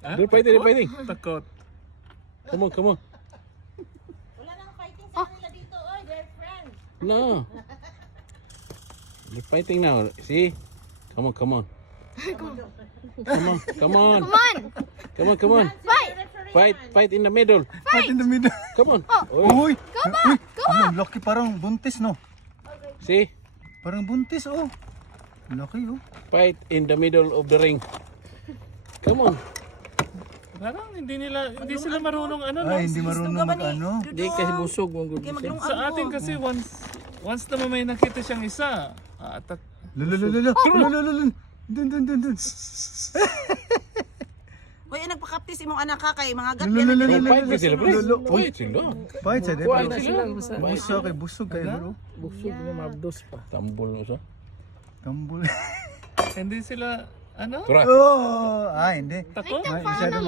They're fighting, they're fighting. Takot. Come on, come on. Wala nang fighting sa kanila dito, oy. They're friends. No. They're fighting now. See? Come on, come on. Come on, come on. Come on! Come on, come on. Fight! Fight, fight in the middle. Fight in the middle. Come on. Uy! Come on! Go Ano, laki parang buntis, no? See? Parang buntis, oh. Laki, oh. Fight in the middle of the ring. Come on. Parang hindi sila marunong ano no. Ay, hindi marunong mag-ano. Di kasi busog mo gud. Sa atin kasi once na may nakita siyang isa, atat. Lululululu. Lululululu. Dun. Uy, nagpakaptis imong anak ka kay mga gat Lululululu. Fight ba sila, pre? Fight sila. Fight sa Kuha dito. sila. Busog kay busog kayo, bro. busog na mabdos pa. Tambol mo siya. Tambol. Hindi sila ano? Correct. Oh, hindi. Takot? Masyado